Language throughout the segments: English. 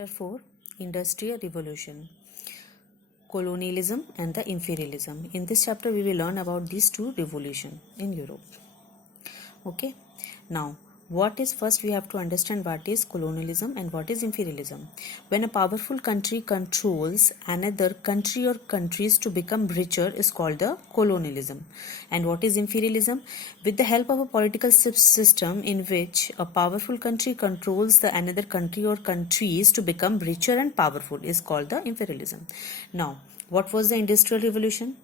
Chapter 4 Industrial Revolution, Colonialism and the Imperialism. In this chapter, we will learn about these two revolutions in Europe. Okay, now what is first we have to understand what is colonialism and what is imperialism. When a powerful country controls another country or countries to become richer is called the colonialism. And what is imperialism? With the help of a political system in which a powerful country controls the another country or countries to become richer and powerful is called the imperialism. Now, what was the Industrial Revolution?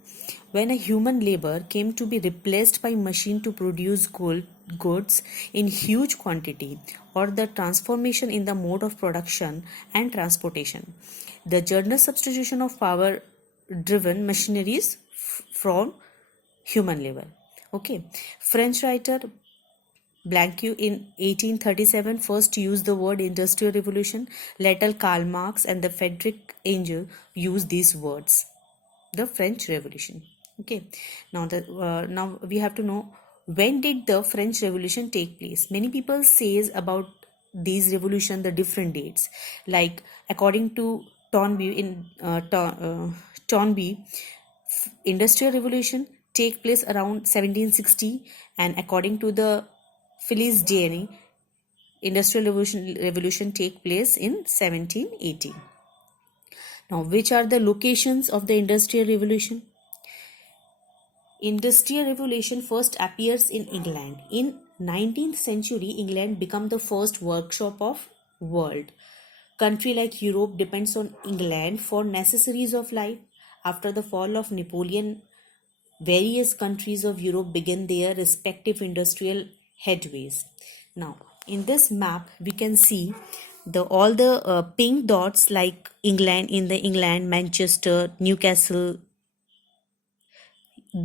When a human labor came to be replaced by machine to produce goods in huge quantity, or the transformation in the mode of production and transportation, the general substitution of power driven machineries from human labor. Okay, French writer Blanqueux in 1837 first used the word Industrial Revolution. Later Karl Marx and the Friedrich Engels used these words, the French Revolution. Okay, now we have to know, when did the French Revolution take place? Many people says about these revolution the different dates, like according to Toynbee, Industrial Revolution take place around 1760, and according to the Felice Dienne, Industrial Revolution take place in 1780. Now, which are the locations of the Industrial Revolution? Industrial Revolution first appears in England. In 19th century, England became the first workshop of world. Country like Europe depends on England for necessaries of life. After the fall of Napoleon, various countries of Europe began their respective industrial headways. Now, in this map, we can see all the pink dots like England, Manchester, Newcastle.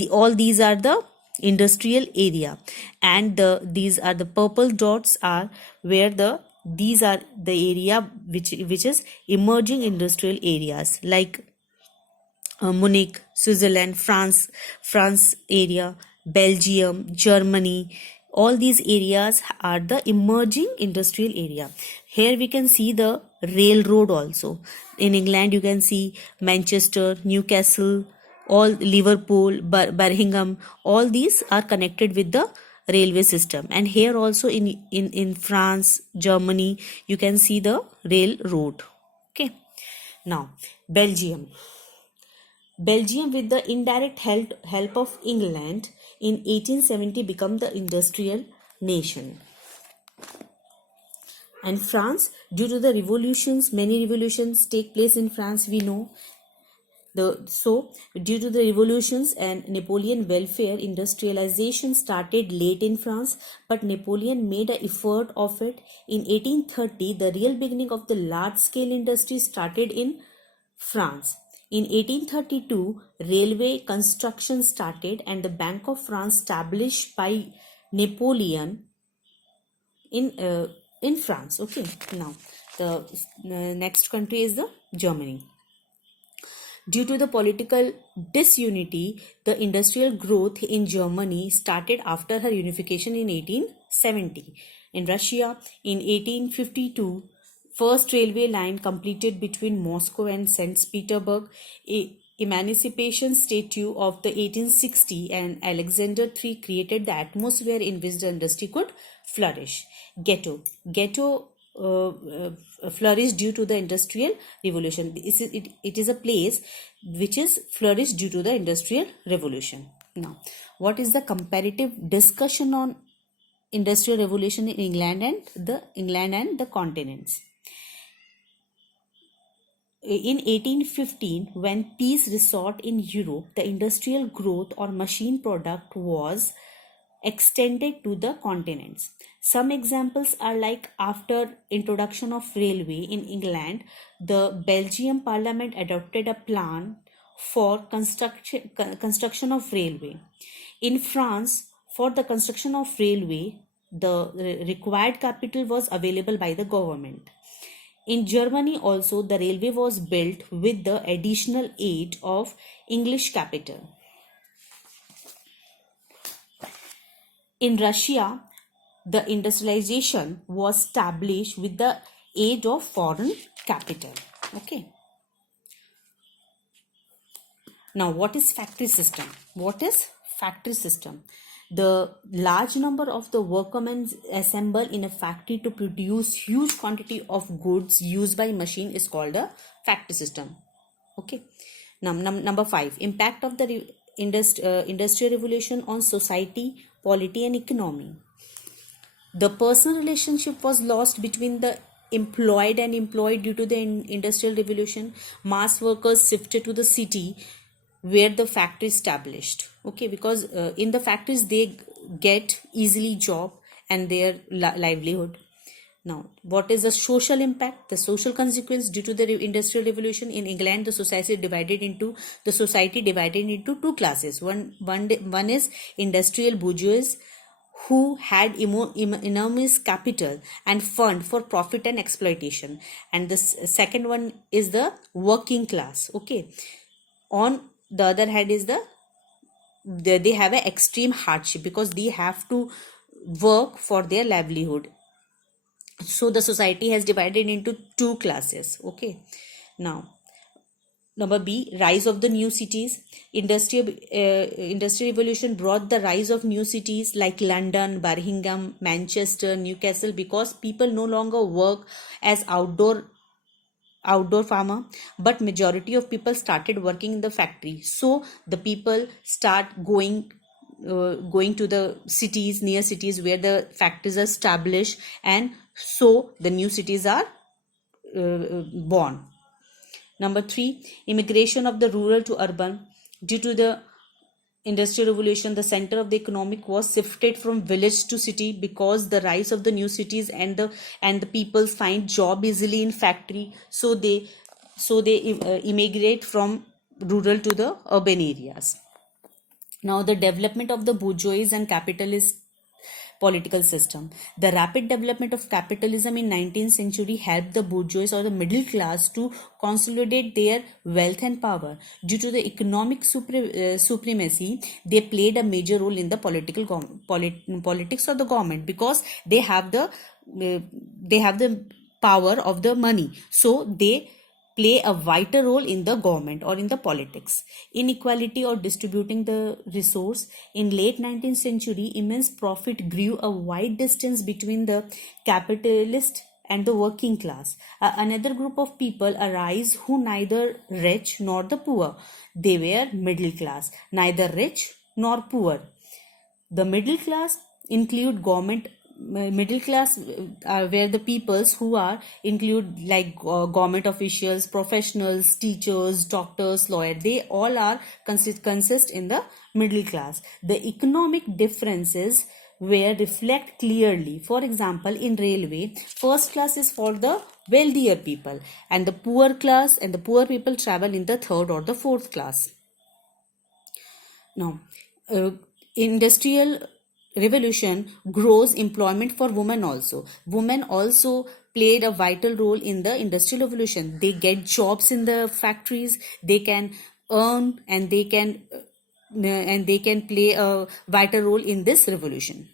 All these are the industrial area, and these are the purple dots are where these are the area which is emerging industrial areas like Munich, Switzerland, France area, Belgium, Germany. All these areas are the emerging industrial area. Here we can see the railroad also. In England, you can see Manchester, Newcastle, all Liverpool, Birmingham. All these are connected with the railway system. And here also in France, Germany, you can see the railroad. Okay. Now, Belgium, with the indirect help of England, in 1870 became the industrial nation. And France, due to the revolutions, many revolutions take place in France, we know. So, due to the revolutions and Napoleon welfare, industrialization started late in France, but Napoleon made an effort of it. In 1830, the real beginning of the large-scale industry started in France. In 1832, railway construction started, and the Bank of France established by Napoleon in France. Okay, now the next country is the Germany. Due to the political disunity, the industrial growth in Germany started after her unification in 1870. In Russia, in 1852, first railway line completed between Moscow and St. Petersburg. Emancipation Statue of the 1860 and Alexander III created the atmosphere in which the industry could flourish. Ghetto flourished due to the Industrial Revolution. It is a place which is flourished due to the Industrial Revolution. Now, what is the comparative discussion on Industrial Revolution in England and the continents? In 1815, when peace restored in Europe, the industrial growth or machine product was extended to the continents. Some examples are like after introduction of railway in England, the Belgian Parliament adopted a plan for construction of railway. In France, for the construction of railway, the required capital was available by the government. In Germany also, the railway was built with the additional aid of English capital. In Russia, the industrialization was established with the aid of foreign capital. Okay. Now, what is factory system? What is factory system? The large number of the workmen assemble in a factory to produce huge quantity of goods used by machine is called a factory system. Okay. Now, number 5, impact of the industrial revolution on society, polity, and economy. The personal relationship was lost between the employed and employed due to the industrial revolution. Mass workers shifted to the city where the factory established. Okay, because in the factories they get easily job and their livelihood. Now, what is the social impact? The social consequence due to the industrial revolution in England, the society divided into two classes. One is industrial bourgeois, who had enormous capital and fund for profit and exploitation, and the second one is the working class. Okay, on the other hand is they have an extreme hardship because they have to work for their livelihood. So the society has divided into two classes. Okay, now number B, rise of the new cities. Industrial revolution brought the rise of new cities like London, Birmingham, Manchester, Newcastle, because people no longer work as outdoor farmer, but majority of people started working in the factory. So the people start going to the cities, near cities where the factories are established, and so the new cities are born. Number 3, immigration of the rural to urban. Due to the industrial revolution, the center of the economic was shifted from village to city because the rise of the new cities and the people find job easily in factory. So they immigrate from rural to the urban areas. Now, the development of the bourgeois and capitalist political system. The rapid development of capitalism in 19th century helped the bourgeois or the middle class to consolidate their wealth and power. Due to the economic supremacy, they played a major role in the politics of the government because they have the power of the money. So they play a vital role in the government or in the politics. Inequality or distributing the resource. In late 19th century, immense profit grew a wide distance between the capitalist and the working class. Another group of people arise who neither rich nor the poor. They were middle class, neither rich nor poor. The middle class include middle class where the peoples who are include like government officials, professionals, teachers, doctors, lawyers. They all are consist in the middle class. The economic differences where reflect clearly. For example, in railway, first class is for the wealthier people, and the poor class and the poor people travel in the third or the fourth class. Now, industrial revolution grows employment for women also. Women also played a vital role in the industrial revolution. They get jobs in the factories, they can earn, and they can play a vital role in this revolution.